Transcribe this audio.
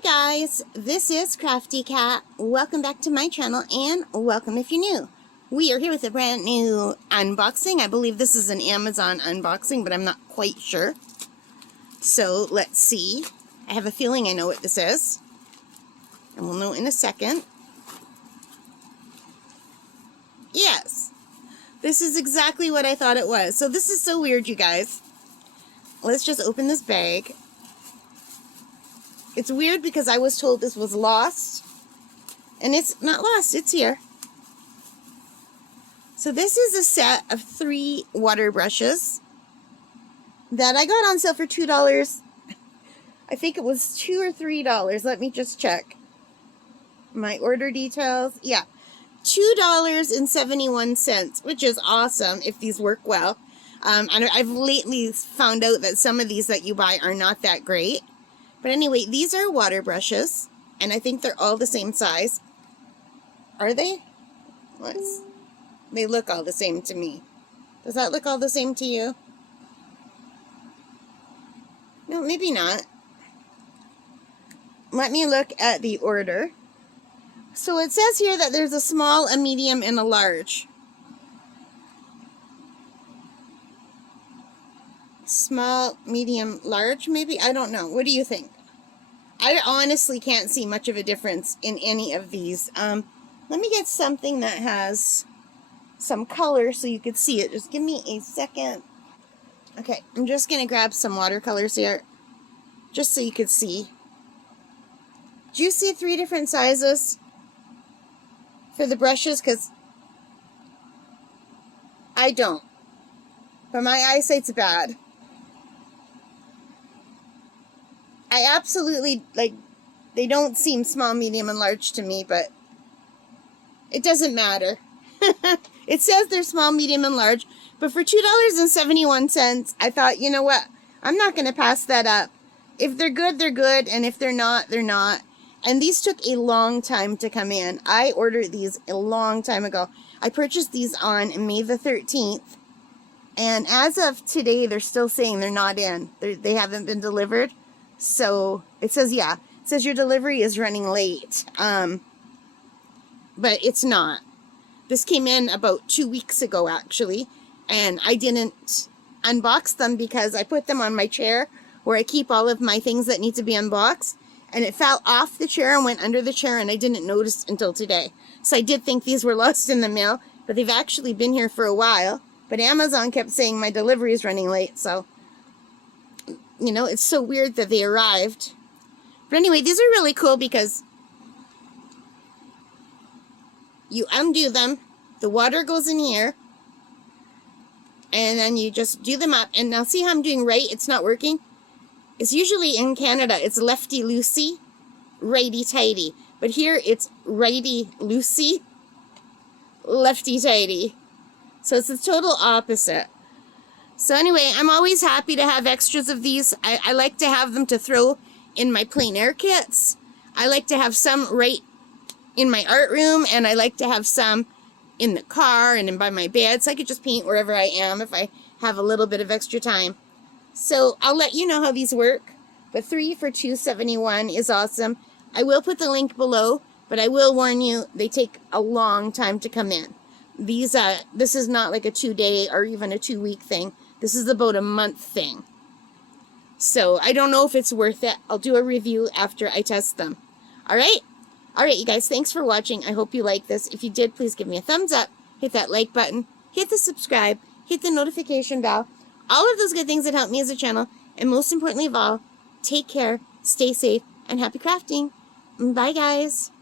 Hi guys, this is Crafty Cat. Welcome back to my channel and welcome if you're new. We are here with a brand new unboxing. I believe this is an Amazon unboxing, but I'm not quite sure. So let's see. I have a feeling I know what this is. And we'll know in a second. Yes, this is exactly what I thought it was. So this is so weird, you guys. Let's just open this bag. It's weird because I was told this was lost, and it's not lost, it's here. So this is a set of 3 water brushes that I got on sale for $2. I think it was $2 or $3. Let me just check my order details. Yeah, $2.71, which is awesome if these work well. And I've lately found out that some of these that you buy are not that great. But anyway, these are water brushes, and I think they're all the same size. Are they? They look all the same to me. Does that look all the same to you? No, maybe not. Let me look at the order. So it says here that there's a small, a medium, and a large. Small, medium, large, maybe? I don't know. What do you think? I honestly can't see much of a difference in any of these. Let me get something that has some color so you could see it. Just give me a second. Okay, I'm just going to grab some watercolors here just so you could see. Do you see 3 different sizes for the brushes? Because I don't. But my eyesight's bad. I absolutely, they don't seem small, medium, and large to me, but it doesn't matter. It says they're small, medium, and large, but for $2.71, I thought, you know what? I'm not going to pass that up. If they're good, they're good, and if they're not, they're not. And these took a long time to come in. I ordered these a long time ago. I purchased these on May the 13th, and as of today, they're still saying they're not in. They haven't been delivered. So it says, yeah, it says your delivery is running late. But it's not. This came in about 2 weeks ago, actually, and I didn't unbox them because I put them on my chair where I keep all of my things that need to be unboxed, and it fell off the chair and went under the chair, and I didn't notice until today. So I did think these were lost in the mail, but they've actually been here for a while. But Amazon kept saying my delivery is running late, so you know, it's so weird that they arrived. But anyway, these are really cool because you undo them, the water goes in here, and then you just do them up. And now see how I'm doing right? It's not working. It's usually in Canada, it's lefty-loosey, righty-tighty. But here it's righty-loosey, lefty-tighty. So it's the total opposite. So anyway, I'm always happy to have extras of these. I like to have them to throw in my plein air kits. I like to have some right in my art room, and I like to have some in the car and in by my bed, so I could just paint wherever I am if I have a little bit of extra time. So I'll let you know how these work. But 3 for $2.71 is awesome. I will put the link below, but I will warn you, they take a long time to come in. These, this is not like a 2-day or even a 2-week thing. This is about a month thing. So I don't know if it's worth it. I'll do a review after I test them. Alright? Alright, you guys, thanks for watching. I hope you like this. If you did, please give me a thumbs up. Hit that like button. Hit the subscribe. Hit the notification bell. All of those good things that help me as a channel. And most importantly of all, take care, stay safe, and happy crafting. Bye, guys.